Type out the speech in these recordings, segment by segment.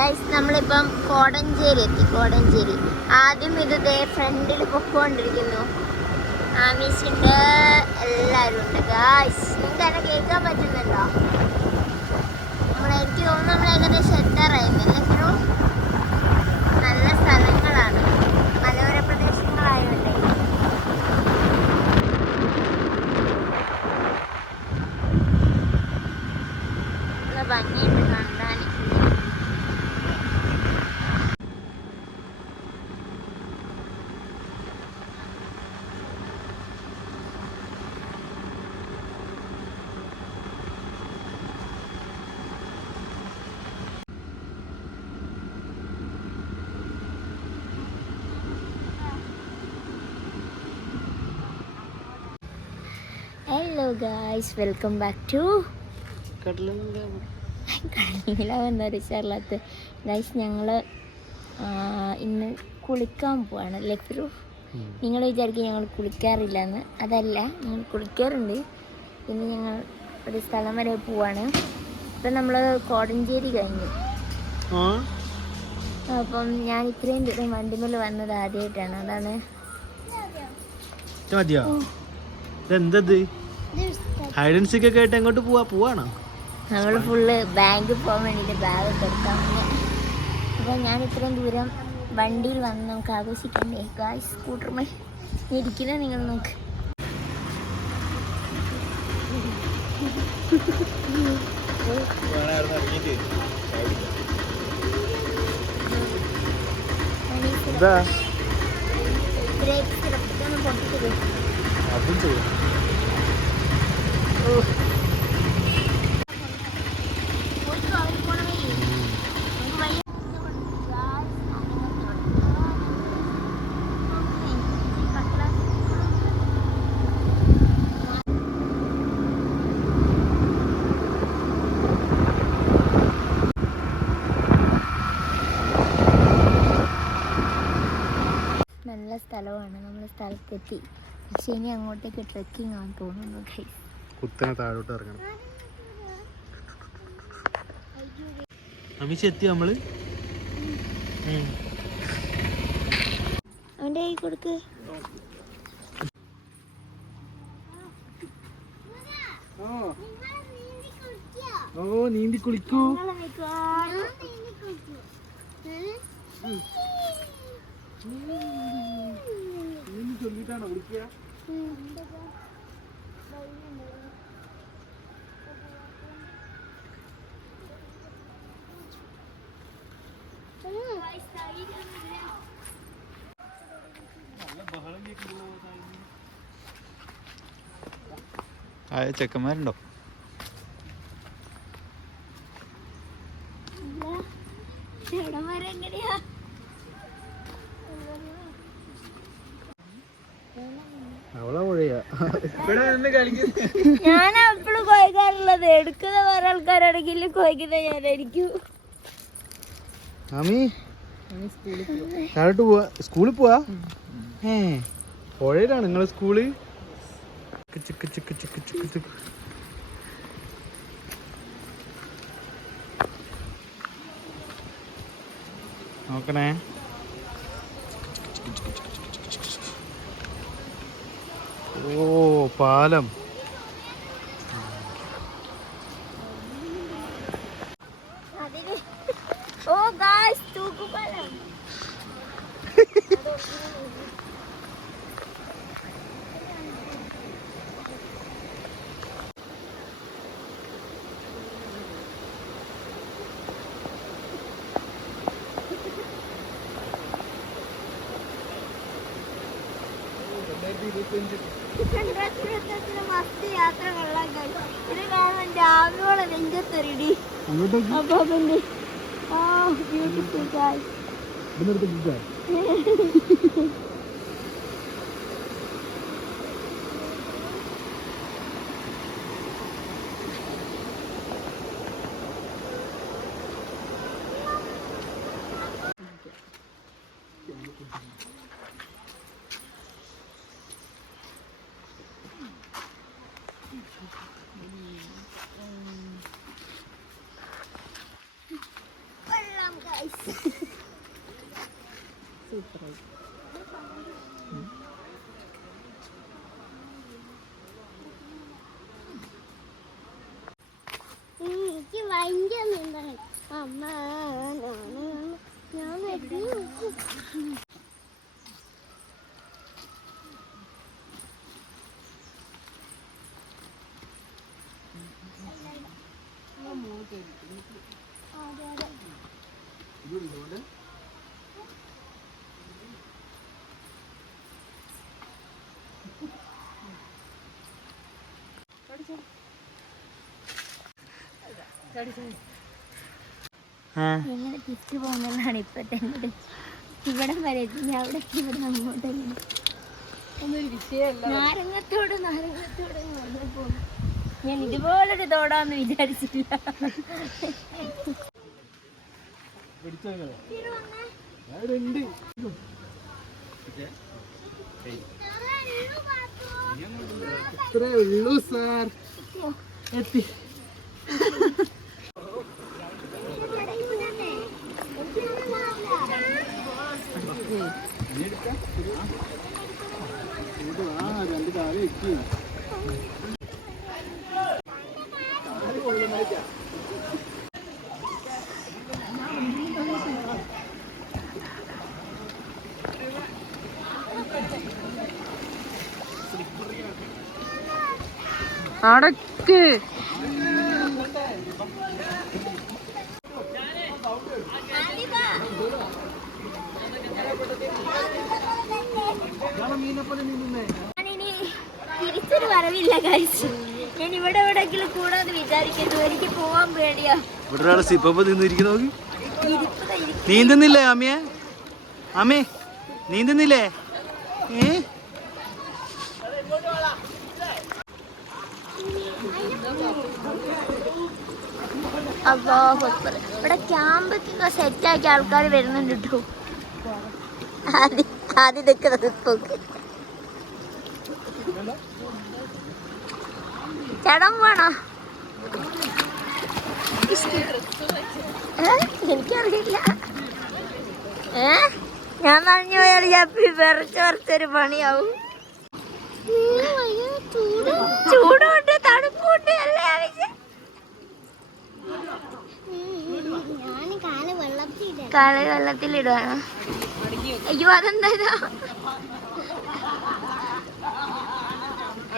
Guys നമ്മളിപ്പം കോടഞ്ചേരി എത്തി. കോടഞ്ചേരി ആദ്യം ഇത് ഫ്രണ്ടിൽ പൊക്കോണ്ടിരിക്കുന്നു. ആമീസിൻ്റെ എല്ലാവരും ഉണ്ട് ഗൈസ്. നിങ്ങൾക്ക് എന്നെ കേൾക്കാൻ പറ്റുന്നുണ്ടോ? എനിക്ക് തോന്നുന്നു നമ്മൾ ഏകദേശം എത്താറായിരുന്നില്ല. നല്ല സ്ഥലങ്ങളാണ്, മലയോര പ്രദേശങ്ങളായതുകൊണ്ട് നല്ല ഭംഗിയുണ്ട് കാണാൻ. Hello guys, welcome back to കടലിലാവെന്നൊരു ചെറുത്ത്. ഗായ്സ്, ഞങ്ങൾ ഇന്ന് കുളിക്കാൻ പോവാണ്. ലഫ്രു, നിങ്ങൾ വിചാരിക്കും ഞങ്ങൾ കുളിക്കാറില്ല എന്ന്. അതല്ല, ഞങ്ങൾ കുളിക്കാറുണ്ട്. ഇന്ന് ഞങ്ങൾ ഒരു സ്ഥലം വരെ പോവാണ്. ഇപ്പം നമ്മൾ കോടഞ്ചേരി കഴിഞ്ഞു. അപ്പം ഞാൻ ഇത്രയും ദൂരം വണ്ടിമേൽ വന്നത് ആദ്യമായിട്ടാണ്. അതാണ് എങ്ങോട്ട് പോവാണോ? നമ്മൾ ഫുള്ള് ബാങ്ക് പോകാൻ വേണ്ടിയിട്ട് ബാഗൊക്കെ എടുക്കാൻ വന്നേ. അപ്പോൾ ഞാൻ ഇത്രയും ദൂരം വണ്ടിയിൽ വന്ന് നമുക്ക് ആഘോഷിക്കണ്ടേ ഗായ്സ്. സ്കൂട്ടർമേ ഇരിക്കുന്നത് നിങ്ങൾ നോക്ക്. ബ്രേക്ക് ചിലപ്പോൾ പൊട്ടിച്ചത്. നല്ല സ്ഥലമാണ്, നമ്മൾ സ്ഥലത്തെത്തി. പക്ഷെ ഇനി അങ്ങോട്ടേക്ക് ട്രെക്കിംഗ് ആണെന്ന് തോന്നുന്നു. കുത്തനെ താഴോട്ട് ഇറങ്ങണം. എത്തി നമ്മള്. അവൻ്റെ കൈ കൊടുക്ക്. ഓ, നീന്തി കുളിക്കൂ. ചൊല്ലിട്ടാണോ കുളിക്കുക? ചെക്കന്മാരുണ്ടോ? ഞാൻ എപ്പോഴും കോഴിക്കാറുള്ളത്. എടുക്കുന്ന വേറെ ആൾക്കാരാണെങ്കിൽ കോഴിക്കുന്ന ഞാനായിരിക്കും. താഴോട്ട് പോവാ, സ്കൂളിൽ പോവാ. പുഴയിലാണ് നിങ്ങളെ സ്കൂള്. നോക്കണേ. ഓ, പാലം. ഓ ഗായ്സ്, തൂക്കുപാലം. മസ്ത് യാത്രകളാണ്. ഇത് കാരണം എൻ്റെ ആവിയോടെ നെഞ്ചത്തൊരിടി. അപ്പൊ പിന്നെ ബ്യൂട്ടിഫുൾ ഗായ്സ്. ഗൈസ്. എനിക്ക് ഭയങ്കര നീന്താണ് അമ്മ. ഞാൻ എങ്ങനെ തിരിച്ചു പോകുന്നതാണ് ഇപ്പത്തെ ഇവിടെ വരെ എത്തി. അവിടെ ഇവിടെ അങ്ങോട്ട് നാരങ്ങത്തോട് പോകും. ഞാൻ ഇതുപോലൊരു തോടാന്ന് വിചാരിച്ചില്ല. ഇത്രേ ഉള്ളൂ സാർ. എത്തി. രണ്ട് കാലം എത്തി. അടക്ക് ഞാനിനി തിരിച്ചൊരു വരവില്ല ഗൈസ്. ഞാൻ ഇവിടെ എവിടെയെങ്കിലും കൂടാന്ന് വിചാരിക്കുന്നു. എനിക്ക് പോവാൻ പേടിയാ. ഇവിടെ ഒരാള് സിപ്പ നിന്നിരിക്കുന്നു. നീന്തുന്നില്ലേ അമ്മയെ? അമ്മേ നീന്തുന്നില്ലേ? അപ്പോ ഇവിടെ ക്യാമ്പ് സെറ്റാക്കി ആൾക്കാർ വരുന്നുണ്ട് കേട്ടോ. ആദ്യം നിൽക്കുന്നത് ചടം വേണോ? എനിക്കറിയില്ല. ഞാൻ നനഞ്ഞു പോയാൽ ചപ്പി വിറച്ചൊരു പണിയാവും. ചൂടുണ്ട് തണുപ്പുണ്ട് അല്ലേ ആവശ്യം. കാല് വെള്ളത്തിലിടുവാണോ? അയ്യോ അതെന്താ?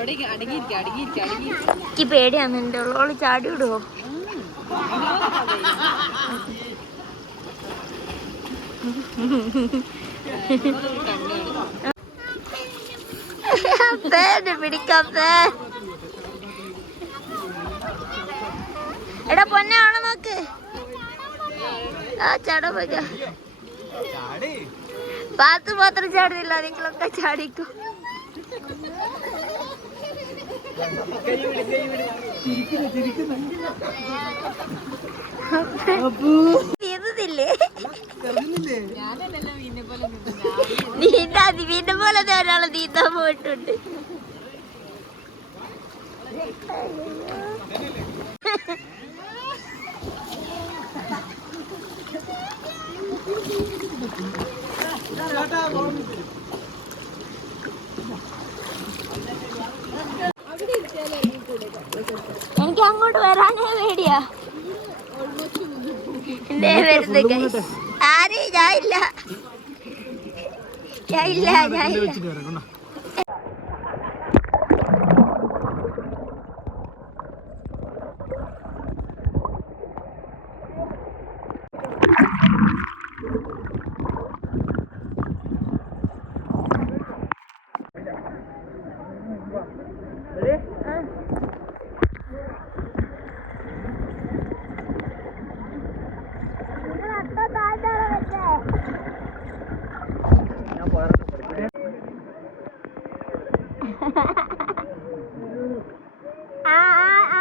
എനിക്ക് പേടിയാന്ന്. എൻ്റെ ഉള്ളോള് ചാടി വിടുവോ? പിടിക്കാപ്പേ. എടാ പൊന്നെ ആളെ നോക്ക്. ആ ചാടാ പോയിക്ക. പാത്ത് മാത്രം ചാടുന്നില്ല, നിങ്ങളൊക്കെ ചാടിക്കോ. നീന്തുന്നില്ലേ? നീന്റെ പോലെ ഒരാള് നീന്താൻ പോയിട്ടുണ്ട്. എനിക്ക് അങ്ങോട്ട് വരാനേ പേടിയാ. ആര് ഞാനില്ല.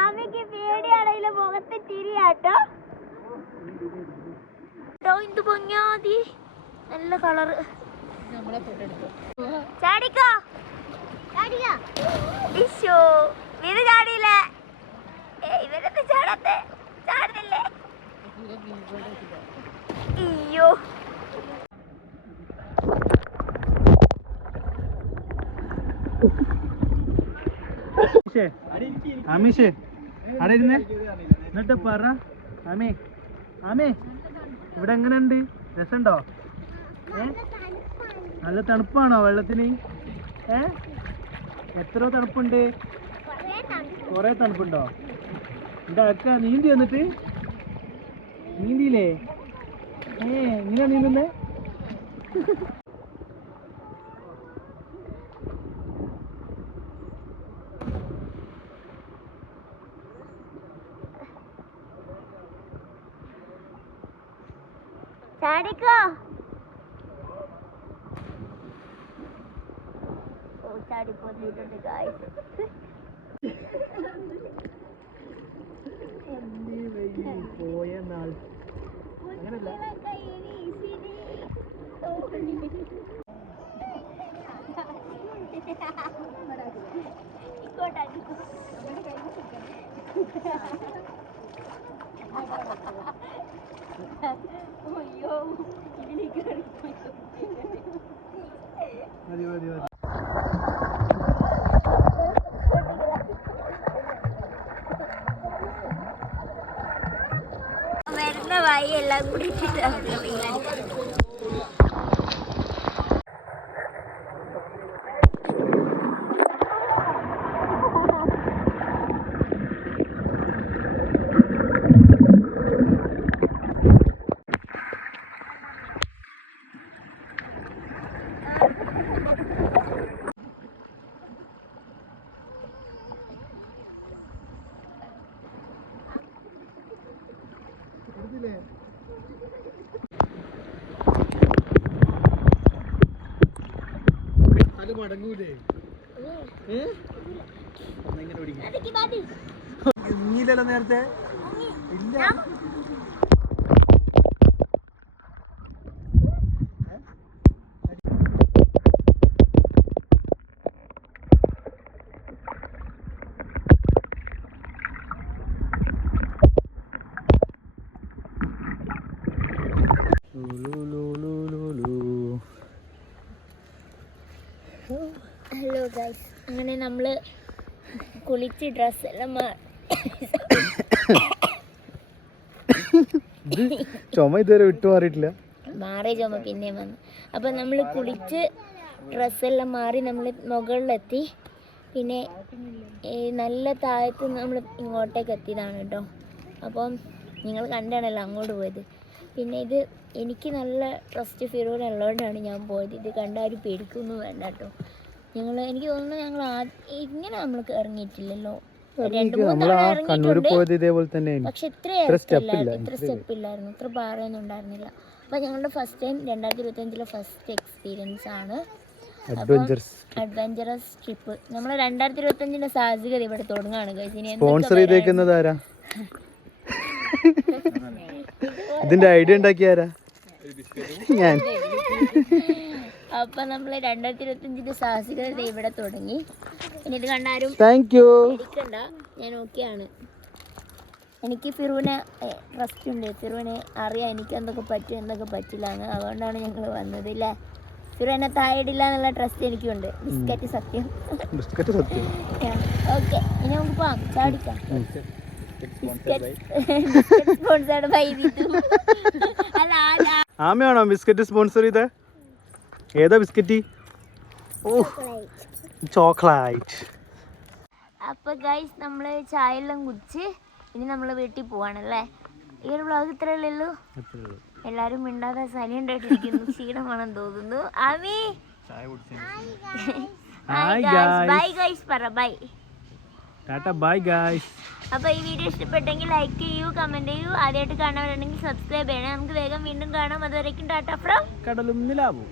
ആമയ്ക്ക് പേടിയാണെങ്കില് മുഖത്ത് തിരിയാട്ടോ. ഇത് പൊങ്ങിയാതി നല്ല കളറ്. ചാടിക്കോ ഇശോ. ഇത് ചാടിയില്ലേ? ഇവരൊന്നും ചാടത്തെ ചാടുന്നില്ലേ? ആമീഷേ അവിടെ ഇരുന്നേ എന്നിട്ട് പറ. ആമേ ആമേ ഇവിടെ എങ്ങനെയുണ്ട്? രസമുണ്ടോ? നല്ല തണുപ്പാണോ വെള്ളത്തിന്? എത്ര തണുപ്പുണ്ട്? കൊറേ തണുപ്പുണ്ടോ? എന്താ അക്ക നീന്തി വന്നിട്ട്? നീന്തിയില്ലേ? എങ്ങനെയാ നീന്തുന്നേ? ചാടിക്കോ. ഓ ചാടിപ്പോന്നിട്ടുണ്ട് ഗായ്സ്. പോയ നാൾ അങ്ങനല്ല. അയ്യോ ഇതിലേക്ക് മതി മതി മതി. വരുന്ന വഴി എല്ലാം കൂടി അത് മടങ്ങൂലേ? ഇല്ലല്ലോ നേരത്തെ. ഇല്ല ഹലോ ഗൈസ്, അങ്ങനെ നമ്മൾ കുളിച്ച് ഡ്രസ്സെല്ലാം ചുമ ഇതുവരെ വിട്ടു മാറിയിട്ടില്ല. മാറി ചുമ പിന്നെയും വന്നു. അപ്പം നമ്മൾ കുളിച്ച് ഡ്രസ്സെല്ലാം മാറി നമ്മൾ മുകളിലെത്തി. പിന്നെ നല്ല താഴത്ത് നമ്മൾ ഇങ്ങോട്ടേക്ക് എത്തിയതാണ് കേട്ടോ. അപ്പം നിങ്ങൾ കണ്ടാണല്ലോ അങ്ങോട്ട് പോയത്. പിന്നെ ഇത് എനിക്ക് നല്ല ട്രസ്റ്റ് ഫിറോനുള്ളതുകൊണ്ടാണ് ഞാൻ പോയത്. ഇത് കണ്ടാലും പേടിക്കൊന്നും വേണ്ട കേട്ടോ. എനിക്ക് തോന്നുന്നു ഞങ്ങൾ ഇങ്ങനെ നമ്മൾക്ക് ഇറങ്ങിയിട്ടില്ലല്ലോ. 2-3 തവണ ഇറങ്ങിയിട്ടുണ്ട്. പക്ഷെ ഇത്ര സ്റ്റെപ്പ് ഇല്ലായിരുന്നു, ഇത്ര പാറയൊന്നും ഉണ്ടായിരുന്നില്ല. അപ്പം ഞങ്ങളുടെ ഫസ്റ്റ് ടൈം 2025 ഫസ്റ്റ് എക്സ്പീരിയൻസ് ആണ്. Adventurous trip. നമ്മൾ 2025 സാഹസികത ഇവിടെ തുടങ്ങുകയാണ്. ഇതിന്റെ ഐഡിയ ഉണ്ടാക്കിയാരാ? ഞാൻ. അപ്പൊ നമ്മള് 2025 സാഹസികത ഇവിടെ തുടങ്ങി. പിന്നെ ഇത് കണ്ടാലും പേടിക്കണ്ട, ഞാൻ ഓക്കെയാണ്. എനിക്ക് ഫിറൂനെ ട്രസ്റ്റ് ഉണ്ട്. ഫിറൂനെ അറിയാം എനിക്ക് എന്തൊക്കെ പറ്റും എന്തൊക്കെ പറ്റില്ല എന്ന്. അതുകൊണ്ടാണ് ഞങ്ങൾ വന്നത് അല്ലേ. ഫിറു എന്നെ താഴെയിടില്ല എന്നുള്ള ട്രസ്റ്റ് എനിക്കുണ്ട്. ബിസ്ക്കറ്റ് സത്യം. ഓക്കെ, ഇനി നമുക്ക് പോവാം, ചാടിക്കാം. ആമയാണോ ബിസ്ക്കറ്റ് സ്പോൺസർ ചെയ്തേ? ഏതാ ബിസ്ക്കറ്റ്? ചോക്ലേറ്റ്. അപ്പൊ ഗൈസ് നമ്മള് ചായ എല്ലാം കുടിച്ച് ഇനി നമ്മള് വീട്ടിൽ പോവാണല്ലേ. ഈ ഒരു വ്ളോഗ് ഇത്രേ ഉള്ളൂ. എല്ലാരും മിണ്ടാതെ സൈലന്റ് ആയിട്ടിരിക്കുന്നു. ക്ഷീണമാണെന്ന് തോന്നുന്നു. ആമി ബൈ ഗൈസ് പറ. Bye tata bye guys. അപ്പോൾ ഈ വീഡിയോ ഇഷ്ടപ്പെട്ടെങ്കിൽ ലൈക്ക് ചെയ്യൂ, കമന്റ് ചെയ്യൂ. ആദ്യമായിട്ട് കാണാറുണ്ടെങ്കിൽ സബ്സ്ക്രൈബ് ചെയ്യണം. നമുക്ക് വേഗം വീണ്ടും കാണാം. അതുവരേക്കും ടാറ്റ ഫ്രം കടലും നിലാവും.